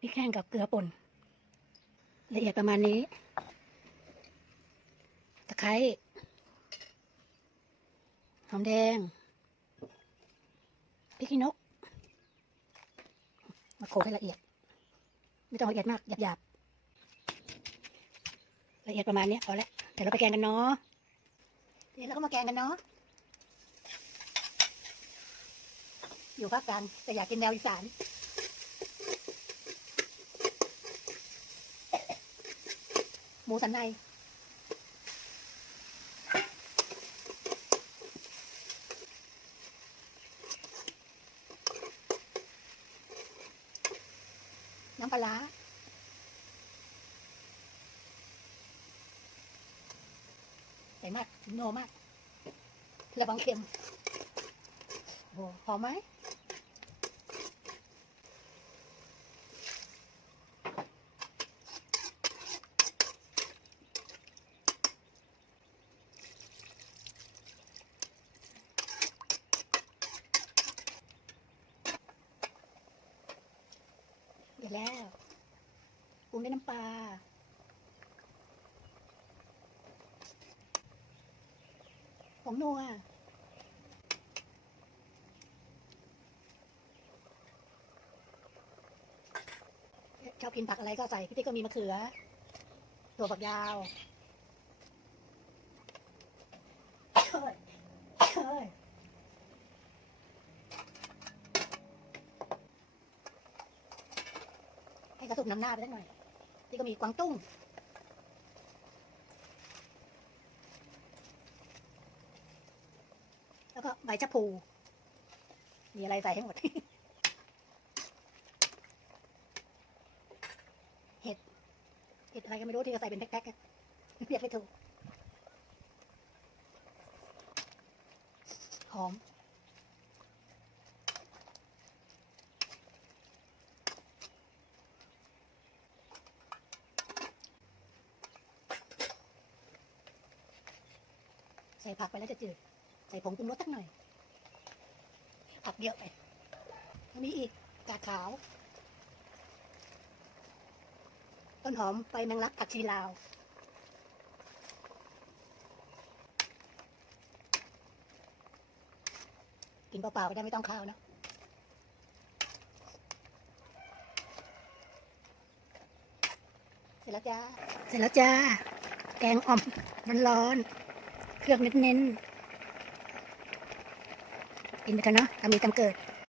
พริกแห้งกับเกลือป่นละเอียดประมาณนี้ ตะไคร้หอมแดงพริกขี้นก มาโขลกให้ละเอียด ไม่ต้องละเอียดมากหยาบๆละเอียดประมาณนี้พอแล้วเดี๋ยวเราไปแกงกันเนาะเดี๋ยวเราก็มาแกงกันเนาะอยู่ภาคกลางแต่อยากกินแนวอีสาน มูสันใน น้ำปลาใส่มาก โนมากระวังเค็มโอ้โหหอมไหม เดี๋ยวแล้วปรุงด้วยน้ำปลาผงนัวชอบกินผักอะไรก็ใส่พี่ติ๊กก็มีมะเขือ ตัวฝักยาวเอ้ยเอ้ย ให้กระสุนนำหน้าไปสักหน่อย นี่ก็มีกวางตุ้ง แล้วก็ใบชะพู มีอะไรใส่ให้หมด เห็ด เห็ดอะไรก็ไม่รู้ที่เขาใส่เป็นแพ็คๆเรียกไม่ถูก หอม ส่ผักไปแล้วจะจืด ใส่ผงปรุงรสสักหน่อย ผักเยอะไปแล้วมีอีกกาขาว ต้นหอมใบแมงลักผักชีลาว กินเปล่าๆก็ได้ไม่ต้องข้าวนะเสร็จแล้วจ้า เสร็จแล้วจ้า แกงอ่อมร้อนๆ เครื่องเน้นๆกินไปเถอะเนาะทำมีทำเกิด